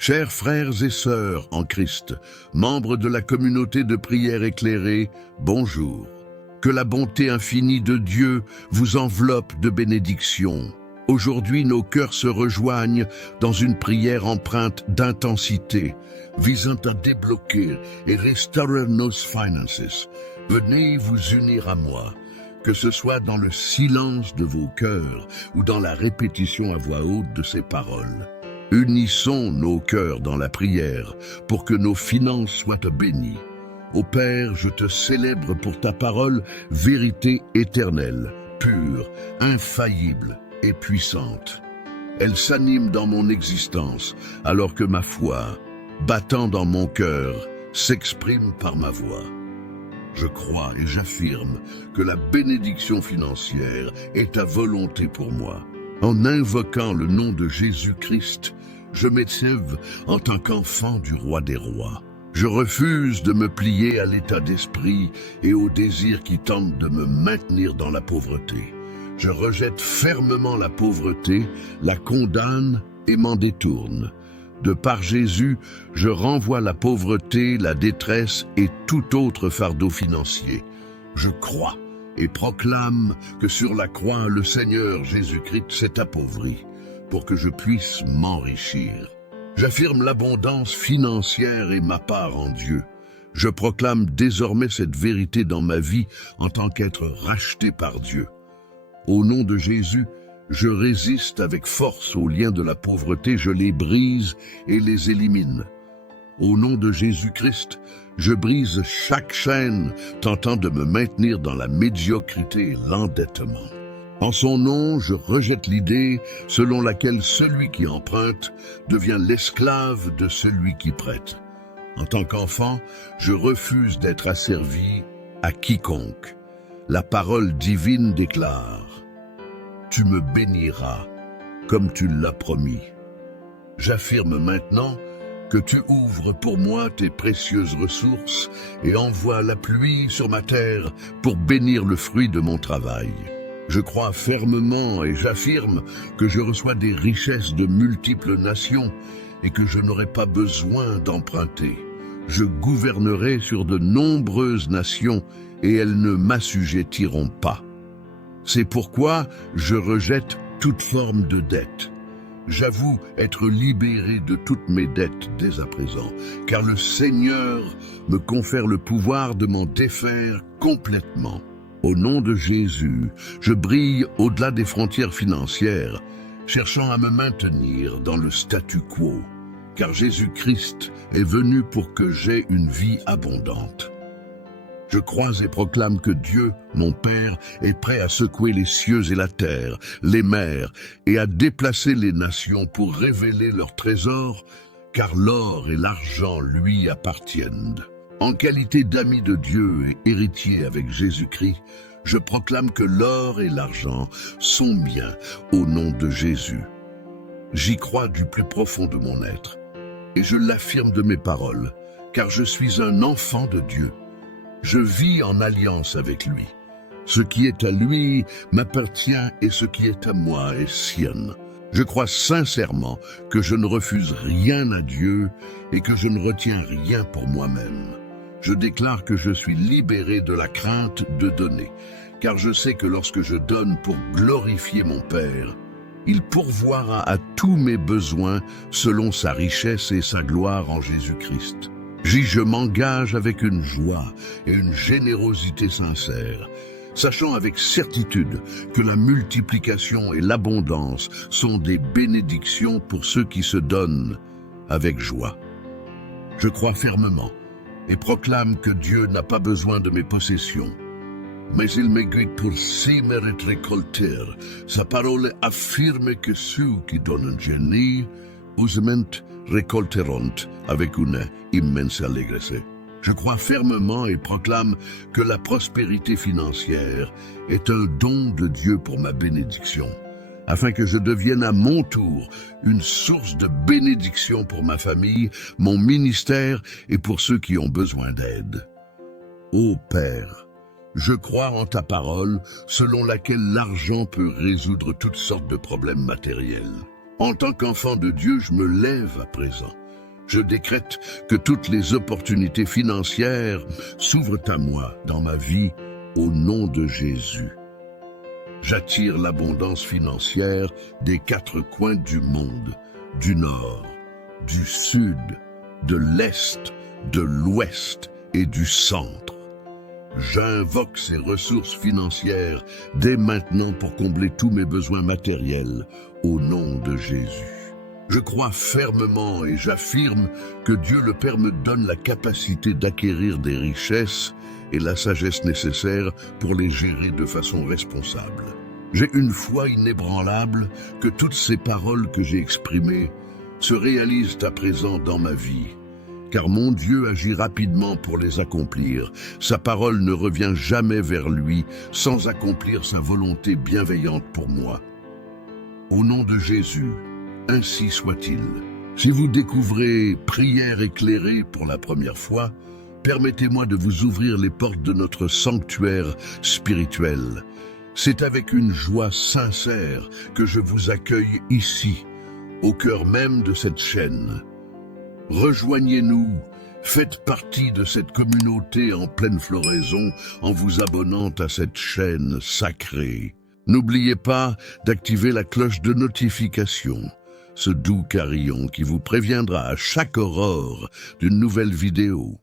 Chers frères et sœurs en Christ, membres de la communauté de prière éclairée, bonjour. Que la bonté infinie de Dieu vous enveloppe de bénédictions. Aujourd'hui, nos cœurs se rejoignent dans une prière empreinte d'intensité, visant à débloquer et restaurer nos finances. Venez vous unir à moi, que ce soit dans le silence de vos cœurs ou dans la répétition à voix haute de ces paroles. Unissons nos cœurs dans la prière pour que nos finances soient bénies. Ô Père, je te célèbre pour ta parole, vérité éternelle, pure, infaillible et puissante. Elle s'anime dans mon existence, alors que ma foi, battant dans mon cœur, s'exprime par ma voix. Je crois et j'affirme que la bénédiction financière est ta volonté pour moi. En invoquant le nom de Jésus-Christ, je m'élève en tant qu'enfant du roi des rois. Je refuse de me plier à l'état d'esprit et au désir qui tente de me maintenir dans la pauvreté. Je rejette fermement la pauvreté, la condamne et m'en détourne. De par Jésus, je renvoie la pauvreté, la détresse et tout autre fardeau financier. Je crois et proclame que sur la croix, le Seigneur Jésus-Christ s'est appauvri pour que je puisse m'enrichir. J'affirme l'abondance financière et ma part en Dieu. Je proclame désormais cette vérité dans ma vie en tant qu'être racheté par Dieu. Au nom de Jésus, je résiste avec force aux liens de la pauvreté, je les brise et les élimine. Au nom de Jésus-Christ, je brise chaque chaîne tentant de me maintenir dans la médiocrité et l'endettement. En son nom, je rejette l'idée selon laquelle celui qui emprunte devient l'esclave de celui qui prête. En tant qu'enfant, je refuse d'être asservi à quiconque. La parole divine déclare « Tu me béniras comme tu l'as promis ». J'affirme maintenant que tu ouvres pour moi tes précieuses ressources et envoies la pluie sur ma terre pour bénir le fruit de mon travail. Je crois fermement et j'affirme que je reçois des richesses de multiples nations et que je n'aurai pas besoin d'emprunter. Je gouvernerai sur de nombreuses nations et elles ne m'assujettiront pas. C'est pourquoi je rejette toute forme de dette. J'avoue être libéré de toutes mes dettes dès à présent, car le Seigneur me confère le pouvoir de m'en défaire complètement. Au nom de Jésus, je brille au-delà des frontières financières, cherchant à me maintenir dans le statu quo, car Jésus-Christ est venu pour que j'aie une vie abondante. Je crois et proclame que Dieu, mon Père, est prêt à secouer les cieux et la terre, les mers, et à déplacer les nations pour révéler leurs trésors, car l'or et l'argent lui appartiennent. En qualité d'ami de Dieu et héritier avec Jésus-Christ, je proclame que l'or et l'argent sont miens au nom de Jésus. J'y crois du plus profond de mon être, et je l'affirme de mes paroles, car je suis un enfant de Dieu. Je vis en alliance avec lui. Ce qui est à lui m'appartient et ce qui est à moi est sien. Je crois sincèrement que je ne refuse rien à Dieu et que je ne retiens rien pour moi-même. Je déclare que je suis libéré de la crainte de donner, car je sais que lorsque je donne pour glorifier mon Père, il pourvoira à tous mes besoins selon sa richesse et sa gloire en Jésus-Christ. Je m'engage avec une joie et une générosité sincère, sachant avec certitude que la multiplication et l'abondance sont des bénédictions pour ceux qui se donnent avec joie. Je crois fermement et proclame que Dieu n'a pas besoin de mes possessions, mais il m'aiguille pour s'aimer et récolter. Sa parole affirme que ceux qui donnent génie, usuellement récolteront avec une immense allégresse. Je crois fermement et proclame que la prospérité financière est un don de Dieu pour ma bénédiction, afin que je devienne à mon tour une source de bénédiction pour ma famille, mon ministère et pour ceux qui ont besoin d'aide. Ô Père, je crois en ta parole selon laquelle l'argent peut résoudre toutes sortes de problèmes matériels. En tant qu'enfant de Dieu, je me lève à présent Je décrète que toutes les opportunités financières s'ouvrent à moi dans ma vie au nom de Jésus. J'attire l'abondance financière des quatre coins du monde, du nord, du sud, de l'est, de l'ouest et du centre. J'invoque ces ressources financières dès maintenant pour combler tous mes besoins matériels au nom de Jésus. Je crois fermement et j'affirme que Dieu le Père me donne la capacité d'acquérir des richesses et la sagesse nécessaire pour les gérer de façon responsable. J'ai une foi inébranlable que toutes ces paroles que j'ai exprimées se réalisent à présent dans ma vie, car mon Dieu agit rapidement pour les accomplir. Sa parole ne revient jamais vers lui sans accomplir sa volonté bienveillante pour moi. Au nom de Jésus, ainsi soit-il. Si vous découvrez Prière éclairée pour la première fois, permettez-moi de vous ouvrir les portes de notre sanctuaire spirituel. C'est avec une joie sincère que je vous accueille ici, au cœur même de cette chaîne. Rejoignez-nous, faites partie de cette communauté en pleine floraison en vous abonnant à cette chaîne sacrée. N'oubliez pas d'activer la cloche de notification, ce doux carillon qui vous préviendra à chaque aurore d'une nouvelle vidéo.